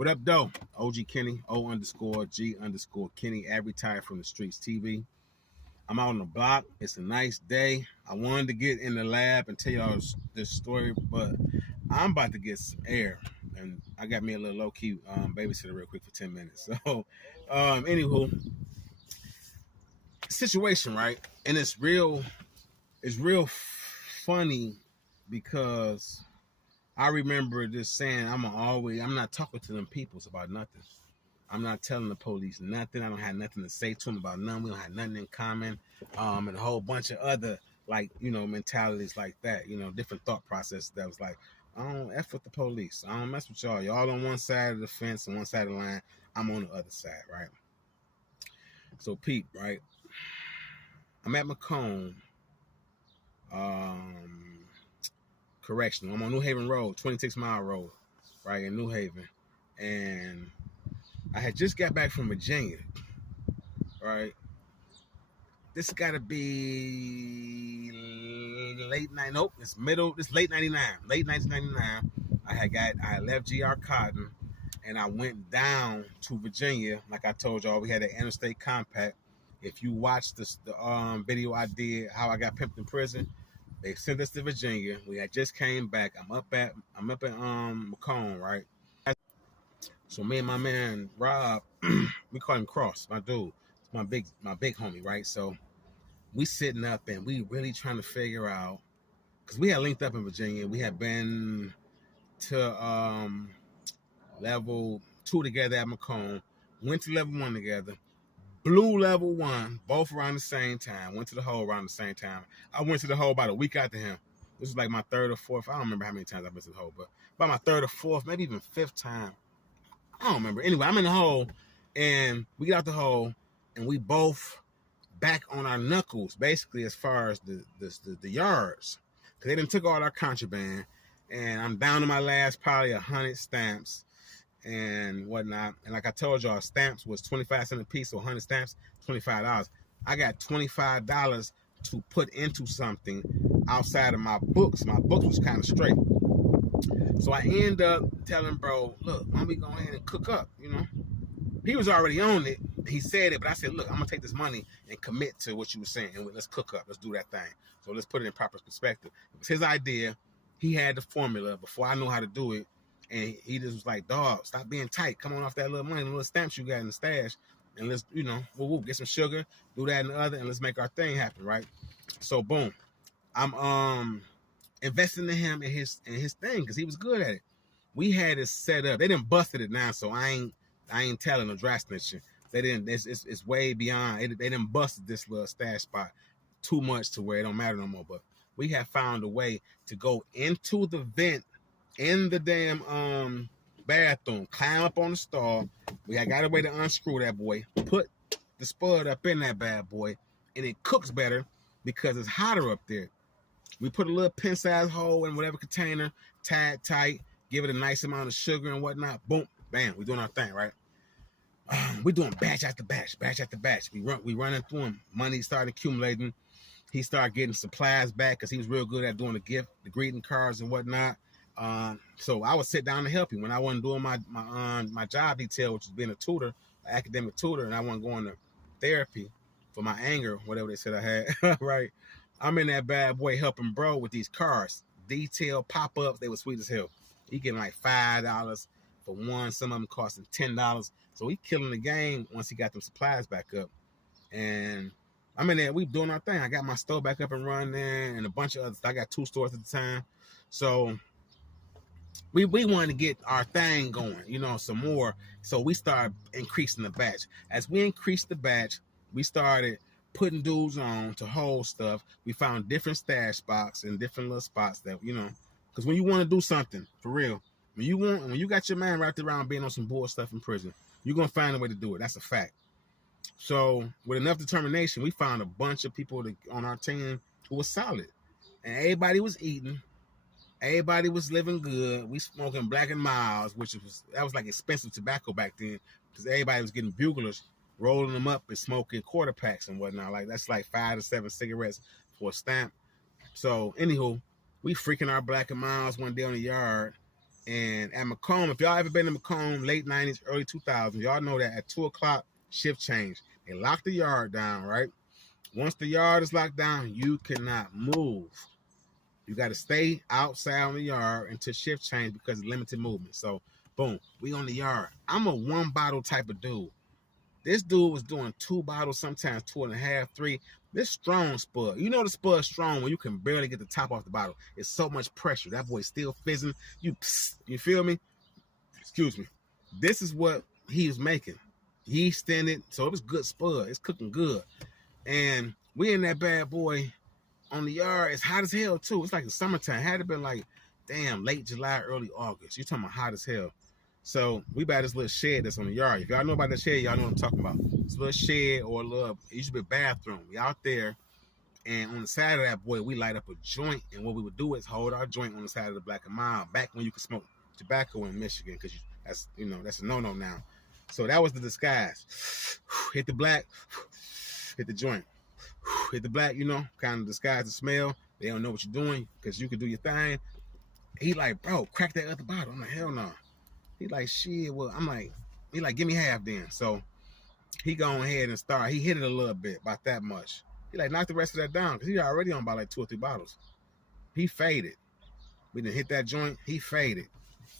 What up, though? OG Kenny, O_G_Kenny, retired from the streets TV. I'm out on the block. It's a nice day. I wanted to get in the lab and tell y'all this story, but I'm about to get some air. And I got me a little low-key babysitter real quick for 10 minutes. So, anywho, situation, right? And it's real funny because I remember just saying I'm not talking to them peoples about nothing. I'm not telling the police nothing. I don't have nothing to say to them about none. We don't have nothing in common. And a whole bunch of other mentalities like that, different thought processes that was like, I don't F with the police. I don't mess with y'all. Y'all on one side of the fence and one side of the line. I'm on the other side, right? So Pete, right? I'm at Macomb. Correctional. I'm on New Haven Road, 26 Mile Road, right, in New Haven. And I had just got back from Virginia, right? This got to be late night. Nope, it's late 99, late 1999. I had left GR Cotton, and I went down to Virginia. Like I told y'all, we had an interstate compact. If you watch the video I did, how I got pimped in prison, they sent us to Virginia. We had just came back. I'm up at Macomb, right? So me and my man Rob, we call him Cross, my dude, my big homie, right? So we sitting up and we really trying to figure out, because we had linked up in Virginia. We had been to level 2 together at Macomb, went to level 1 together, blew level 1, both around the same time, went to the hole around the same time. I went to the hole about a week after him. This was like my 3rd or 4th. I don't remember how many times I've been to the hole, but about my 3rd or 4th, maybe even 5th time. I don't remember. Anyway, I'm in the hole, and we get out the hole, and we both back on our knuckles, basically, as far as the yards. Because they done took all our contraband, and I'm down to my last probably 100 stamps and whatnot. And like I told y'all, stamps was 25 cents a piece, so 100 stamps, $25. I got $25 to put into something outside of my books. My books was kind of straight. So I end up telling bro, look, why don't we go ahead and cook up, He was already on it. He said it, but I said, look, I'm going to take this money and commit to what you were saying. And let's cook up. Let's do that thing. So let's put it in proper perspective. It was his idea. He had the formula before I knew how to do it. And he just was like, dog, stop being tight. Come on off that little money, the little stamps you got in the stash. And let's, we'll get some sugar, do that and the other, and let's make our thing happen, right? So, boom. I'm investing in him and his thing because he was good at it. We had it set up. They didn't busted it now, so I ain't telling no dry snitching. They didn't. It's way beyond. They didn't busted this little stash spot too much to where it don't matter no more. But we have found a way to go into the vent in the damn bathroom, climb up on the stall. We got a way to unscrew that boy, put the spud up in that bad boy, and it cooks better because it's hotter up there. We put a little pin-sized hole in whatever container, tie it tight, give it a nice amount of sugar and whatnot. Boom, bam, we doing our thing, right? We doing batch after batch. We running through him. Money started accumulating. He started getting supplies back because he was real good at doing the greeting cards and whatnot. So I would sit down to help him when I wasn't doing my job detail, which was being a tutor, an academic tutor, and I wasn't going to therapy for my anger, whatever they said I had, right? I'm in that bad boy helping bro with these cards, detail pop-ups. They were sweet as hell. He getting like $5 for one. Some of them costing $10. So he killing the game once he got them supplies back up. And I'm in there. We doing our thing. I got my store back up and running and a bunch of others. I got 2 stores at the time. So we wanted to get our thing going, some more. So we started increasing the batch. As we increased the batch, we started putting dudes on to hold stuff. We found different stash spots and different little spots that, because when you want to do something for real, when you got your mind wrapped around being on some bull stuff in prison, you're going to find a way to do it. That's a fact. So with enough determination, we found a bunch of people on our team who was solid. And everybody was eating. Everybody was living good. We smoking Black and Milds, that was like expensive tobacco back then because everybody was getting buglers, rolling them up and smoking quarter packs and whatnot. Like that's like 5 to 7 cigarettes for a stamp. So anywho, we freaking our Black and Milds one day on the yard, And at Macomb, if y'all ever been to Macomb, late 90s, early 2000s, y'all know that at 2 o'clock, shift change. They lock the yard down, right? Once the yard is locked down, you cannot move. You got to stay outside on the yard until shift change because of limited movement. So, boom, we on the yard. I'm a 1 bottle type of dude. This dude was doing 2 bottles, sometimes 2.5, 3. This strong spud. You know the spud strong when you can barely get the top off the bottle. It's so much pressure. That boy's still fizzing. You feel me? Excuse me. This is what he was making. He extended, so it was good spud. It's cooking good. And we in that bad boy on the yard. It's hot as hell, too. It's like the summertime. Had to been like, damn, late July, early August. You're talking about hot as hell. So we buy this little shed that's on the yard. If y'all know about that shed, y'all know what I'm talking about. It's a little shed or a little, it used to be a bathroom. We out there, and on the side of that boy, we light up a joint. And what we would do is hold our joint on the side of the Black and Mild. Back when you could smoke tobacco in Michigan, because that's a no-no now. So that was the disguise. Hit the black, hit the joint. Hit the black, kind of disguise the smell. They don't know what you're doing because you could do your thing. He like, bro, crack that other bottle. I'm like, hell no. He like, shit, well, he like, give me half then. So he go ahead and start. He hit it a little bit, about that much. He like, knock the rest of that down because he already on about like 2 or 3 bottles. He faded. We didn't hit that joint. He faded.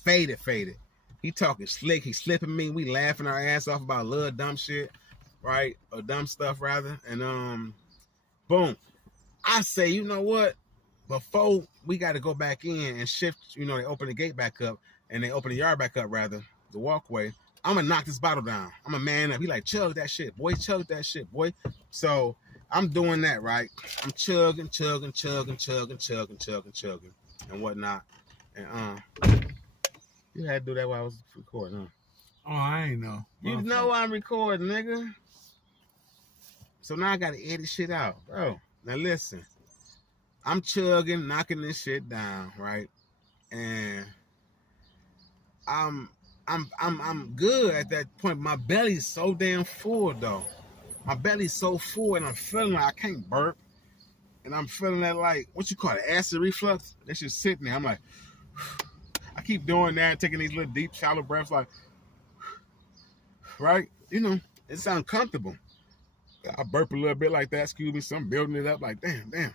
Faded. He talking slick. He slipping me. We laughing our ass off about a little dumb shit, right? Or dumb stuff, rather. And, boom. I say, you know what? Before we got to go back in and shift, they open the gate back up and they open the yard back up, rather, the walkway. I'm going to knock this bottle down. I'm a man up. He like, chug that shit, boy. Chug that shit, boy. So I'm doing that, right? I'm chugging and whatnot. And, you had to do that while I was recording, huh? Oh, I ain't know. You know I'm recording, nigga. So now I got to edit shit out, bro. Now listen. I'm chugging, knocking this shit down, right? And I'm good at that point. My belly's so damn full, though. My belly's so full, and I'm feeling like I can't burp. And I'm feeling that, like, what you call it, acid reflux? That shit sitting there. I'm like, I keep doing that, taking these little deep, shallow breaths, like, right? It's uncomfortable. I burp a little bit like that, excuse me. So I'm building it up like, damn.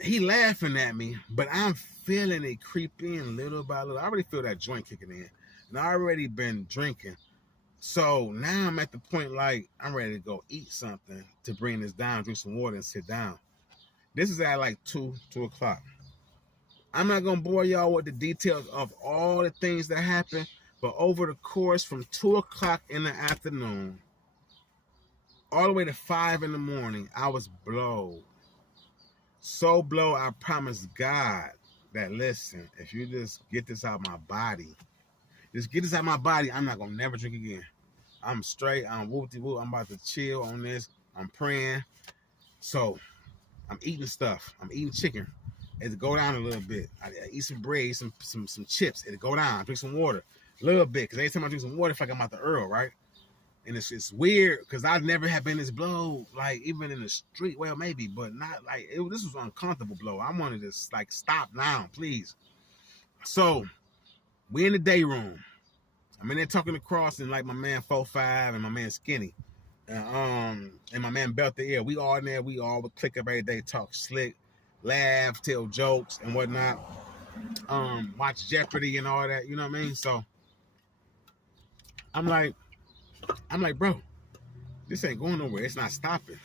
He laughing at me, but I'm feeling it creep in little by little. I already feel that joint kicking in. And I already been drinking. So now I'm at the point like I'm ready to go eat something to bring this down, drink some water and sit down. This is at like 2 o'clock. I'm not going to bore y'all with the details of all the things that happened, but over the course from 2 o'clock in the afternoon all the way to 5 in the morning, I was blowed. So blow, I promise God that, listen, if you just get this out of my body, I'm not going to never drink again. I'm straight. I'm whoop-de-whoop. I'm about to chill on this. I'm praying. So I'm eating stuff. I'm eating chicken. It'll go down a little bit. I eat some bread, some chips. It'll go down. Drink some water. A little bit. Because every time I drink some water, it's like I'm out the Earl, right? And it's weird because I never have been this blow, like even in the street. Well, maybe, but not like this was uncomfortable blow. I wanted to like stop now, please. So we in the day room. I'm in there talking to Cross and like my man 4-5 and my man Skinny, and my man Belt the Air. We all in there. We all would click up every day, talk slick, laugh, tell jokes and whatnot. Watch Jeopardy and all that. You know what I mean? So I'm like, bro, this ain't going nowhere. It's not stopping.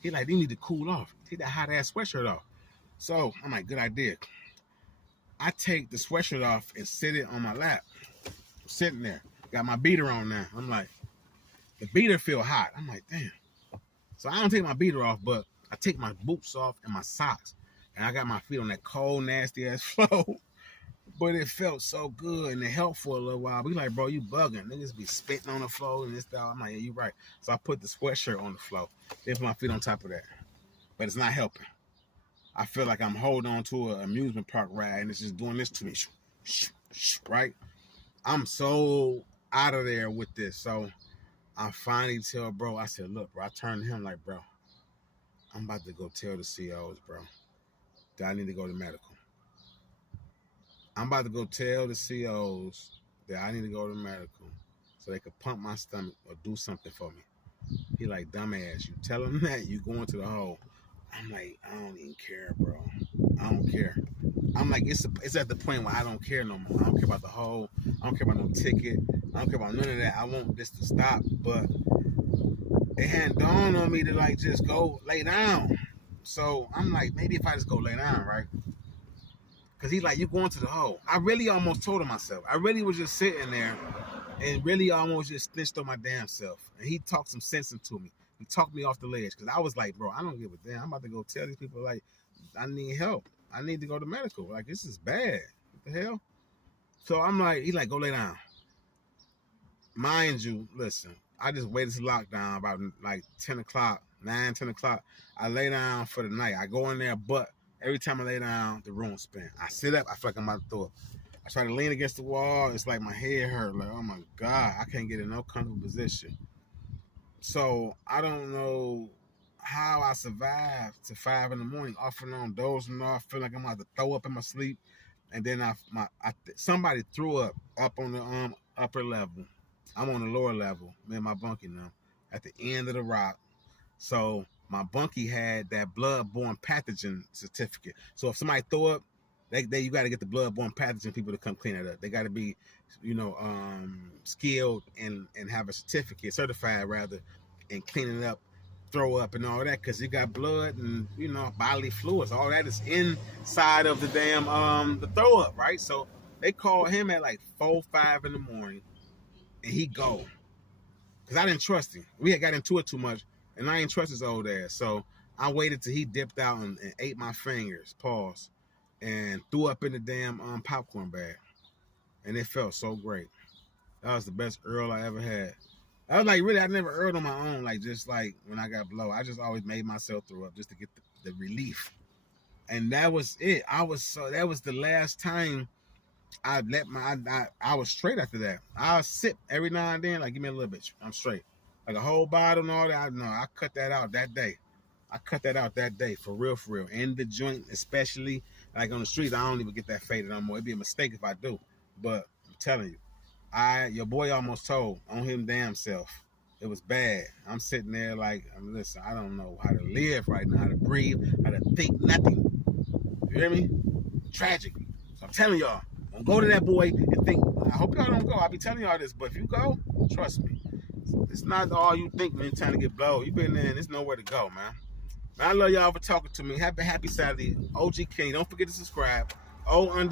He like, they need to cool off. Take that hot ass sweatshirt off. So I'm like, good idea. I take the sweatshirt off and sit it on my lap. I'm sitting there. Got my beater on now. I'm like, the beater feel hot. I'm like, damn. So I don't take my beater off, but I take my boots off and my socks. And I got my feet on that cold, nasty ass floor. But it felt so good and it helped for a little while. We like, bro, you bugging. Niggas be spitting on the floor and this stuff. I'm like, yeah, you right. So I put the sweatshirt on the floor. Then put my feet on top of that. But it's not helping. I feel like I'm holding on to an amusement park ride and it's just doing this to me. Right? I'm so out of there with this. So I finally tell bro, I said, look, bro, I turned to him like, bro, I'm about to go tell the COs, bro, that I need to go to medical. I'm about to go tell the COs that I need to go to medical so they could pump my stomach or do something for me. He like, dumbass, you tell him that, you going to the hole. I'm like, I don't even care, bro. I don't care. I'm like, it's at the point where I don't care no more. I don't care about the hole. I don't care about no ticket. I don't care about none of that. I want this to stop. But it hadn't dawned on me to like just go lay down. So I'm like, maybe if I just go lay down, right? Because he's like, you going to the hole. I really almost told him myself. I really was just sitting there and really almost just snitched on my damn self. And he talked some sense into me. He talked me off the ledge. Because I was like, bro, I don't give a damn. I'm about to go tell these people, like, I need help. I need to go to medical. Like, this is bad. What the hell? So I'm like, he's like, go lay down. Mind you, listen, I just waited to lockdown about like 10 o'clock, 10 o'clock. I lay down for the night. I go in there, but every time I lay down, the room spin. I sit up, I feel like I'm about to throw up. I try to lean against the wall. It's like my head hurt. Like, oh my God, I can't get in no comfortable position. So I don't know how I survived to 5 in the morning, off and on, dozing off, feeling like I'm about to throw up in my sleep. And then somebody threw up on the upper level. I'm on the lower level, me and my bunkie now, at the end of the rock. So my bunkie had that bloodborne pathogen certificate. So if somebody throw up, you got to get the bloodborne pathogen people to come clean it up. They got to be, skilled and have a certificate, certified rather, in cleaning up, throw up and all that, because you got blood and bodily fluids. All that is inside of the damn the throw up, right? So they called him at like 4, 5 in the morning, and he go. Because I didn't trust him. We had got into it too much, and I didn't trust his old ass. So I waited till he dipped out and ate my fingers, pause, and threw up in the damn popcorn bag. And it felt so great. That was the best Earl I ever had. I was like, really, I never Earled on my own, like just like when I got blow. I just always made myself throw up just to get the relief. And that was it. That was the last time I was straight after that. I'll sip every now and then, like, give me a little bit. I'm straight. Like a whole bottle and all that. I cut that out that day. For real. In the joint, especially, like on the street, I don't even get that faded no more. It'd be a mistake if I do. But I'm telling you, your boy almost told on him damn self. It was bad. I'm sitting there like, listen, I don't know how to live right now, how to breathe, how to think nothing. You hear me? Tragic. So I'm telling y'all, don't go to that boy and think, I hope y'all don't go. I'll be telling y'all this, but if you go, trust me. It's not all you think, man, trying to get blown. You been there and there's nowhere to go, man. I love y'all for talking to me. Happy Saturday. OG Kenny. Don't forget to subscribe. O_G_Kenny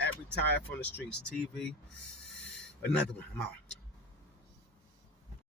at Retired from the Streets TV. Another one. I'm out.